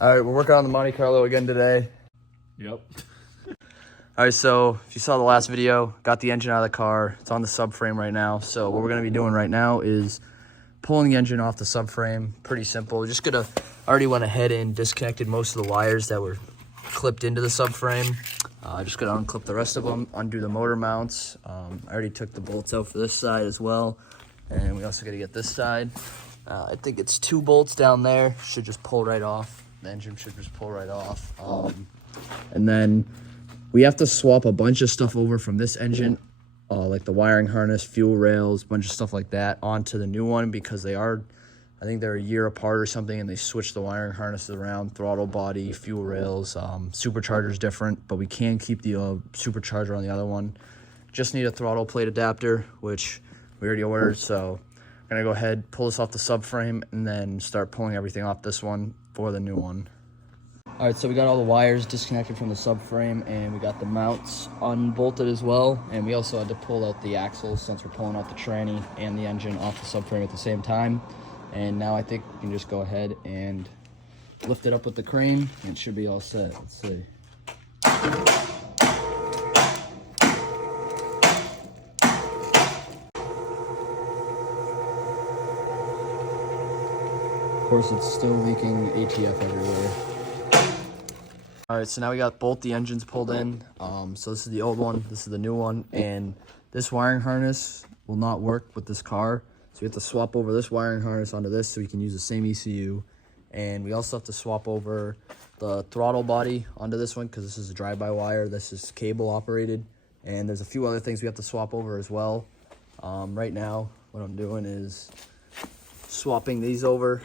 All right, we're working on the Monte Carlo again today. Yep. All right, so if you saw the last video, got the engine out of the car. It's on the subframe right now. So what we're gonna be doing right now is pulling the engine off the subframe. Pretty simple. We're just gonna, already went ahead and disconnected most of the wires that were clipped into the subframe. I just gotta unclip the rest of them, undo the motor mounts. I already took the bolts out for this side as well. And we also gotta get this side. I think it's 2 bolts down there. Should just pull right off. The engine should just pull right off. And then we have to swap a bunch of stuff over from this engine, like the wiring harness, fuel rails, a bunch of stuff like that, onto the new one because they are, I think they're a year apart or something, and they switched the wiring harnesses around, throttle body, fuel rails, supercharger's different, but we can keep the supercharger on the other one. Just need a throttle plate adapter, which we already ordered, so I'm gonna go ahead, pull this off the subframe, and then start pulling everything off this one for the new one. All right, so we got all the wires disconnected from the subframe, and we got the mounts unbolted as well, and we also had to pull out the axles since we're pulling out the tranny and the engine off the subframe at the same time. And now I think we can just go ahead and lift it up with the crane, and it should be all set. Let's see. Of course, it's still leaking ATF everywhere. All right, so now we got both the engines pulled in. So this is the old one, this is the new one, and this wiring harness will not work with this car. So we have to swap over this wiring harness onto this so we can use the same ECU. And we also have to swap over the throttle body onto this one because this is a drive-by-wire, this is cable operated. And there's a few other things we have to swap over as well. Right now, what I'm doing is swapping these over.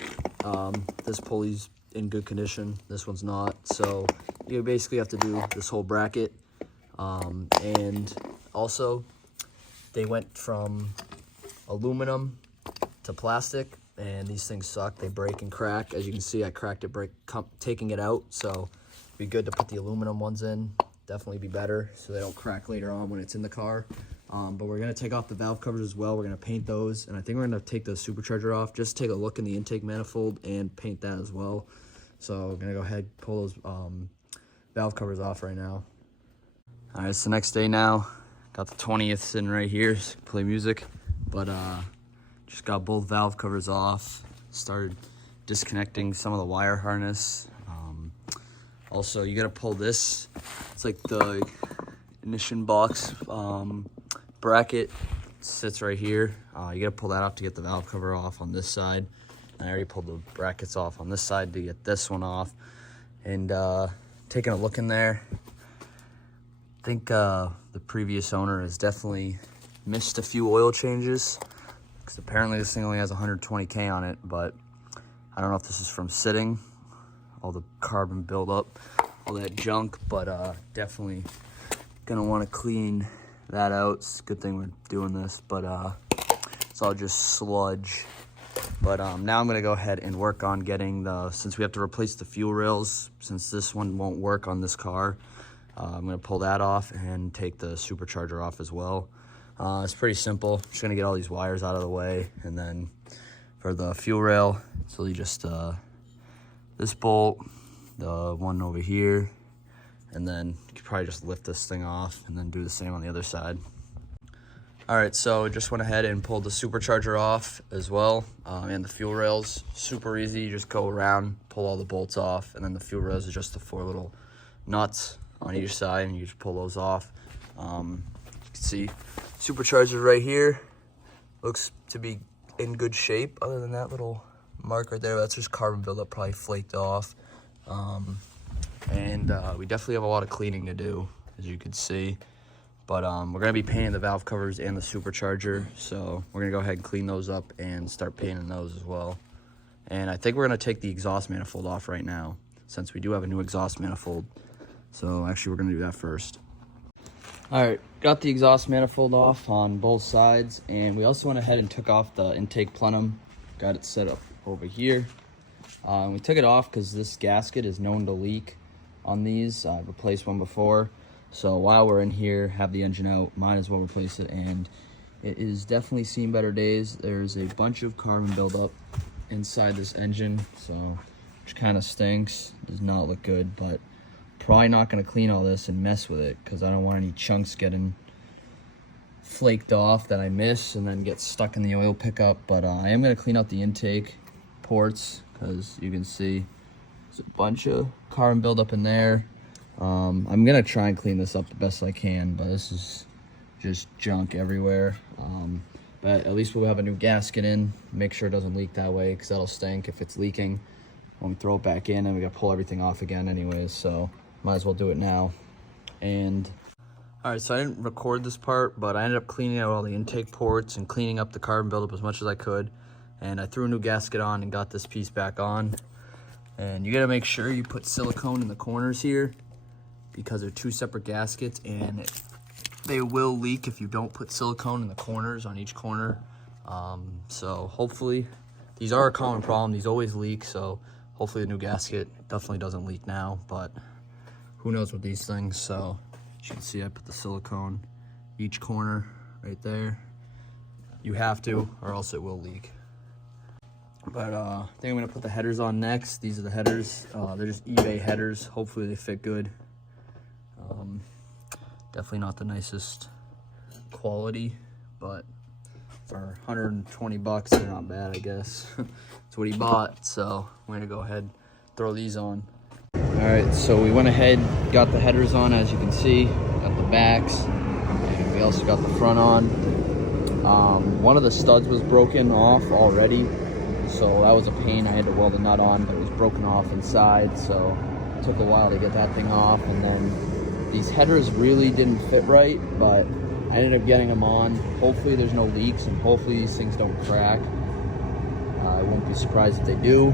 This pulley's in good condition, this one's not, so you basically have to do this whole bracket. And also they went from aluminum to plastic, and these things suck, they break and crack. As you can see, I cracked it taking it out, so it'd be good to put the aluminum ones in, definitely be better so they don't crack later on when it's in the car. But we're gonna take off the valve covers as well. We're gonna paint those, and I think we're gonna take the supercharger off, just take a look in the intake manifold and paint that as well. So I'm gonna go ahead, pull those valve covers off right now. All right, it's the next day now. Got the 20th sitting right here, so play music. But just got both valve covers off. Started disconnecting some of the wire harness. Also, you gotta pull this. It's like the ignition box bracket sits right here. You gotta pull that off to get the valve cover off on this side. I already pulled the brackets off on this side to get this one off. And taking a look in there, I think the previous owner has definitely missed a few oil changes because apparently this thing only has 120K on it, but I don't know if this is from sitting, all the carbon buildup, all that junk, but definitely gonna want to clean that out. It's a good thing we're doing this, but it's all just sludge. But now I'm gonna go ahead and work on getting since we have to replace the fuel rails, since this one won't work on this car, I'm gonna pull that off and take the supercharger off as well. It's pretty simple. Just gonna get all these wires out of the way, and then for the fuel rail, it's really just this bolt, the one over here, and then you could probably just lift this thing off and then do the same on the other side. All right, so just went ahead and pulled the supercharger off as well, and the fuel rails. Super easy, you just go around, pull all the bolts off, and then the fuel rails are just the 4 little nuts on each side, and you just pull those off. You can see supercharger right here. Looks to be in good shape, other than that little mark right there. That's just carbon buildup, probably flaked off. And we definitely have a lot of cleaning to do, as you can see. But we're gonna be painting the valve covers and the supercharger, so we're gonna go ahead and clean those up and start painting those as well. And I think we're gonna take the exhaust manifold off right now, since we do have a new exhaust manifold. So actually, we're gonna do that first. All right, got the exhaust manifold off on both sides, and we also went ahead and took off the intake plenum. Got it set up over here. We took it off because this gasket is known to leak on these. I replaced one before. So while we're in here, have the engine out, might as well replace it, and it is definitely seen better days. There's a bunch of carbon buildup inside this engine, so which kind of stinks. Does not look good, but probably not going to clean all this and mess with it because I don't want any chunks getting flaked off that I miss and then get stuck in the oil pickup. But I am going to clean out the intake ports because you can see there's a bunch of carbon buildup in there. I'm going to try and clean this up the best I can, but this is just junk everywhere. But at least we'll have a new gasket in. Make sure it doesn't leak that way because that'll stink if it's leaking when we throw it back in, and we got to pull everything off again anyways, so might as well do it now. And all right, so I didn't record this part, but I ended up cleaning out all the intake ports and cleaning up the carbon buildup as much as I could. And I threw a new gasket on and got this piece back on. And you got to make sure you put silicone in the corners here because they're two separate gaskets, and they will leak if you don't put silicone in the corners on each corner. So hopefully, these are a common problem. These always leak, so hopefully the new gasket definitely doesn't leak now, but who knows with these things. So as you can see, I put the silicone each corner right there. You have to, or else it will leak. But I think I'm gonna put the headers on next. These are the headers. They're just eBay headers. Hopefully they fit good. Definitely not the nicest quality, but for 120 bucks, they're not bad, I guess. That's what he bought, so I'm gonna go ahead and throw these on. All right, so we went ahead, got the headers on, as you can see, got the backs, and we also got the front on. One of the studs was broken off already, so that was a pain. I had to weld a nut on, but it was broken off inside, so it took a while to get that thing off. And then these headers really didn't fit right, but I ended up getting them on. Hopefully there's no leaks, and hopefully these things don't crack. I won't be surprised if they do,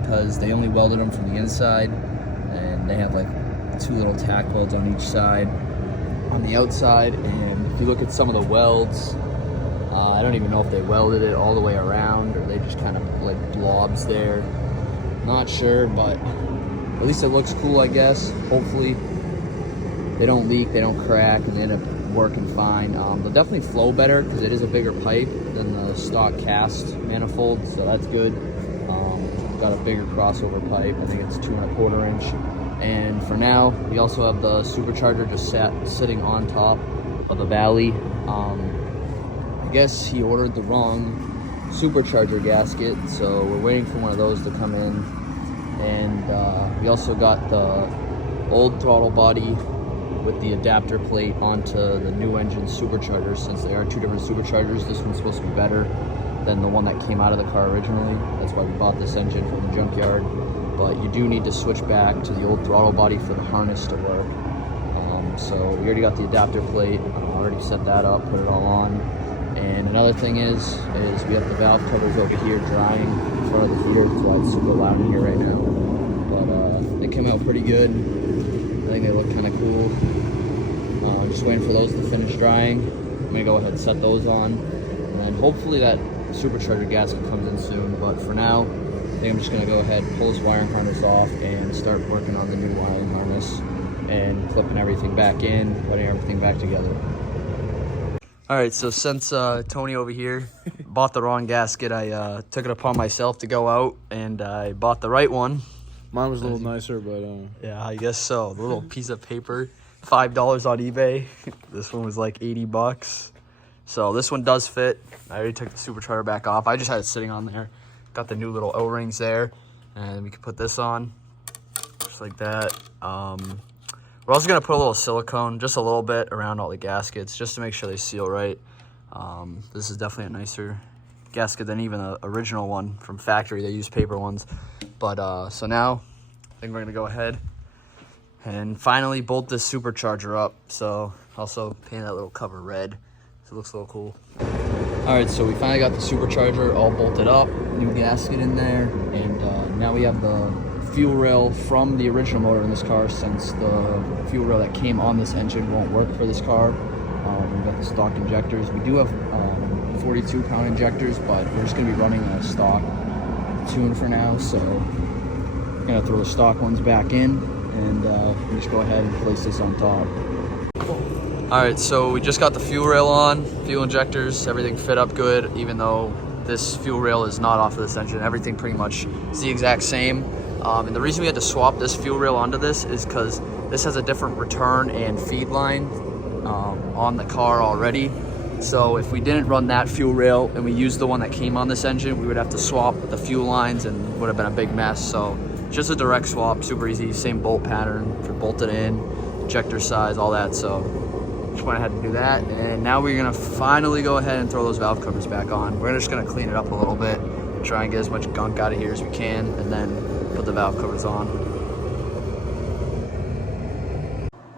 because they only welded them from the inside, and they have like 2 little tack welds on each side on the outside. And if you look at some of the welds, I don't even know if they welded it all the way around or they just kind of like blobs there. Not sure, but at least it looks cool, I guess. Hopefully they don't leak, they don't crack, and they end up working fine. They'll definitely flow better because it is a bigger pipe than the stock cast manifold, so that's good. Got a bigger crossover pipe. I think it's 2 1/4 inch. And for now, we also have the supercharger just sitting on top of the valley. I guess he ordered the wrong supercharger gasket, so we're waiting for one of those to come in. And we also got the old throttle body with the adapter plate onto the new engine supercharger. Since they are 2 different superchargers, this one's supposed to be better than the one that came out of the car originally. That's why we bought this engine from the junkyard. But you do need to switch back to the old throttle body for the harness to work. So we already got the adapter plate. Already set that up, put it all on. And another thing is we have the valve covers over here drying in front of the heater. That's why it's super loud in here right now. But they came out pretty good. I think they look kind of cool. Just waiting for those to finish drying. I'm gonna go ahead and set those on, and then hopefully that supercharger gasket comes in soon. But for now, I think I'm just gonna go ahead, pull this wiring harness off, and start working on the new wiring harness and clipping everything back in, putting everything back together. All right, so since Tony over here bought the wrong gasket, I took it upon myself to go out, and I bought the right one. Mine was a little nicer, but yeah, I guess so. The little piece of paper, $5 on eBay. This one was like 80 bucks. So this one does fit. I already took the supercharger back off. I just had it sitting on there. Got the new little O-rings there, and we can put this on just like that. We're also gonna put a little silicone, just a little bit, around all the gaskets, just to make sure they seal right. This is definitely a nicer gasket than even the original one from factory. They use paper ones. But so now I think we're gonna go ahead and finally bolt this supercharger up. So also paint that little cover red, so it looks a little cool. All right, so we finally got the supercharger all bolted up, new gasket in there, and now we have the fuel rail from the original motor in this car, since the fuel rail that came on this engine won't work for this car. We've got the stock injectors. We do have 42-pound injectors, but we're just gonna be running a stock tune for now, so I'm gonna throw the stock ones back in, and we'll just go ahead and place this on top. All right, so we just got the fuel rail on, fuel injectors, everything fit up good, even though this fuel rail is not off of this engine. Everything pretty much is the exact same. And the reason we had to swap this fuel rail onto this is because this has a different return and feed line on the car already. So if we didn't run that fuel rail and we used the one that came on this engine, we would have to swap the fuel lines and would have been a big mess. So just a direct swap, super easy, same bolt pattern, if you're bolted in, injector size, all that. So just went ahead and do that. And now we're gonna finally go ahead and throw those valve covers back on. We're just gonna clean it up a little bit, try and get as much gunk out of here as we can, and then put the valve covers on.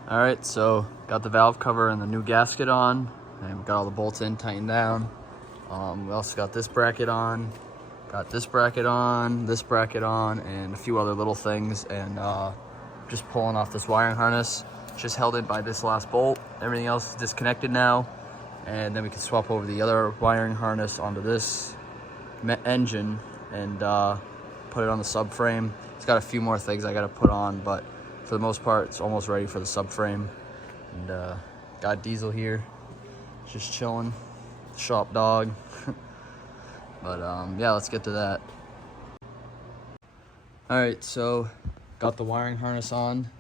All right, so got the valve cover and the new gasket on, and we got all the bolts in, tightened down. We also got this bracket on, got this bracket on, this bracket on, and a few other little things, and just pulling off this wiring harness. Just held it by this last bolt. Everything else is disconnected now, and then we can swap over the other wiring harness onto this engine and put it on the subframe. It's got a few more things I got to put on, but for the most part, it's almost ready for the subframe. And got Diesel here, just chilling, shop dog. But yeah, let's get to that. All right, so got the wiring harness on.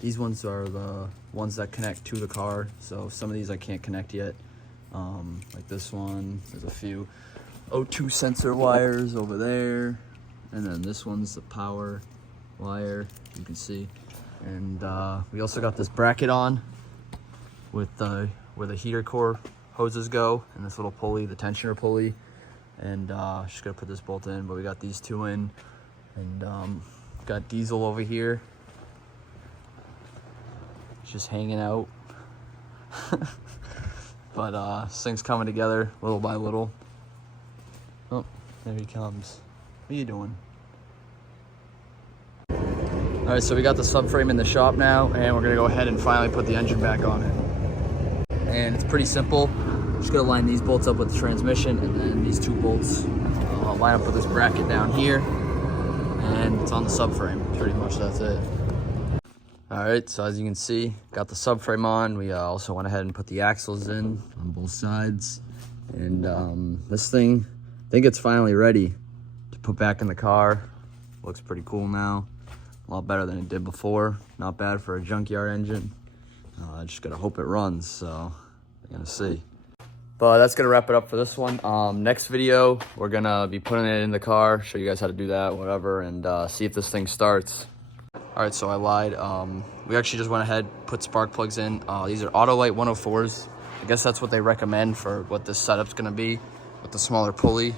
These ones are the ones that connect to the car. So some of these I can't connect yet. Like this one, there's a few O2 sensor wires over there. And then this one's the power wire, you can see. And we also got this bracket on with where the heater core hoses go, and this little pulley, the tensioner pulley. And just gonna put this bolt in, but we got these two in. And got Diesel over here, just hanging out. But this thing's coming together little by little. Oh, there he comes. What are you doing? All right, so we got the subframe in the shop now, and we're gonna go ahead and finally put the engine back on it. And it's pretty simple. Just gonna line these bolts up with the transmission, and then these two bolts line up with this bracket down here, and it's on the subframe. Pretty much that's it. All right, so as you can see, got the subframe on. We also went ahead and put the axles in on both sides. And this thing, I think it's finally ready to put back in the car. Looks pretty cool now. A lot better than it did before. Not bad for a junkyard engine. I just gotta hope it runs, so we're gonna see. But that's gonna wrap it up for this one. Next video, we're gonna be putting it in the car, show you guys how to do that, whatever, and see if this thing starts. All right, so I lied. We actually just went ahead, put spark plugs in. These are Autolite 104s. I guess that's what they recommend for what this setup's gonna be with the smaller pulley.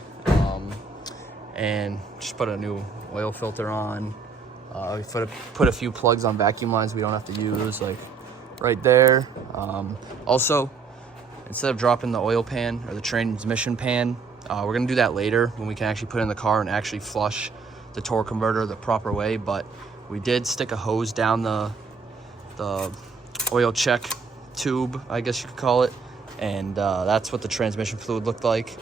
And just put a new oil filter on. We put a few plugs on vacuum lines we don't have to use, like right there. Also, instead of dropping the oil pan or the transmission pan, we're gonna do that later when we can actually put it in the car and actually flush the torque converter the proper way. But we did stick a hose down the oil check tube, I guess you could call it, and that's what the transmission fluid looked like.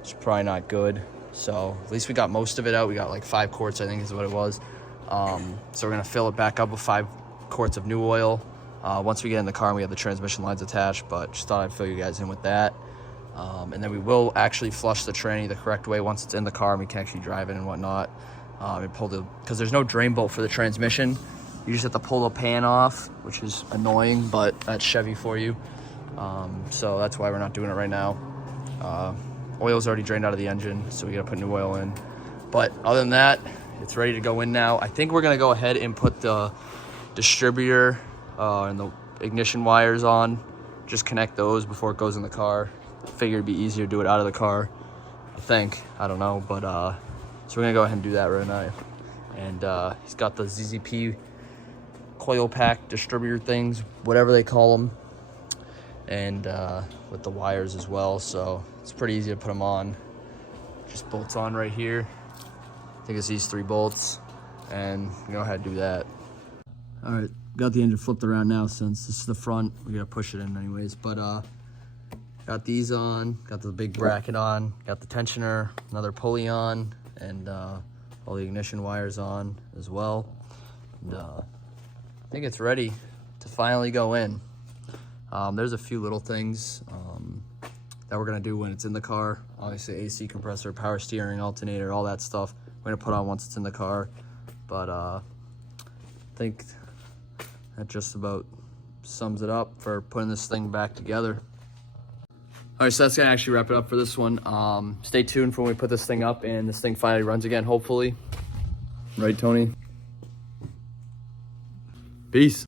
It's probably not good. So at least we got most of it out. We got like 5 quarts, I think is what it was. So we're gonna fill it back up with 5 quarts of new oil once we get in the car and we have the transmission lines attached. But just thought I'd fill you guys in with that. And then we will actually flush the tranny the correct way once it's in the car and we can actually drive it and whatnot. Because there's no drain bolt for the transmission. You just have to pull the pan off, which is annoying, but that's Chevy for you. So that's why we're not doing it right now. Oil's already drained out of the engine, so we gotta put new oil in. But other than that, it's ready to go in now. I think we're gonna go ahead and put the distributor and the ignition wires on. Just connect those before it goes in the car. Figured it'd be easier to do it out of the car, I think. I don't know, but so we're gonna go ahead and do that right now. And he's got the ZZP coil pack distributor things, whatever they call them, and with the wires as well. So it's pretty easy to put them on. Just bolts on right here. I think it's these 3 bolts, and we go ahead and do that. All right, got the engine flipped around now since this is the front. We gotta push it in anyways, but got these on, got the big bracket on, got the tensioner, another pulley on, and all the ignition wires on as well. And I think it's ready to finally go in. There's a few little things that we're gonna do when it's in the car. Obviously AC compressor, power steering, alternator, all that stuff. we're gonna put on once it's in the car. But I think that just about sums it up for putting this thing back together. All right, so that's gonna actually wrap it up for this one. Stay tuned for when we put this thing up and this thing finally runs again, hopefully. Right, Tony? Peace.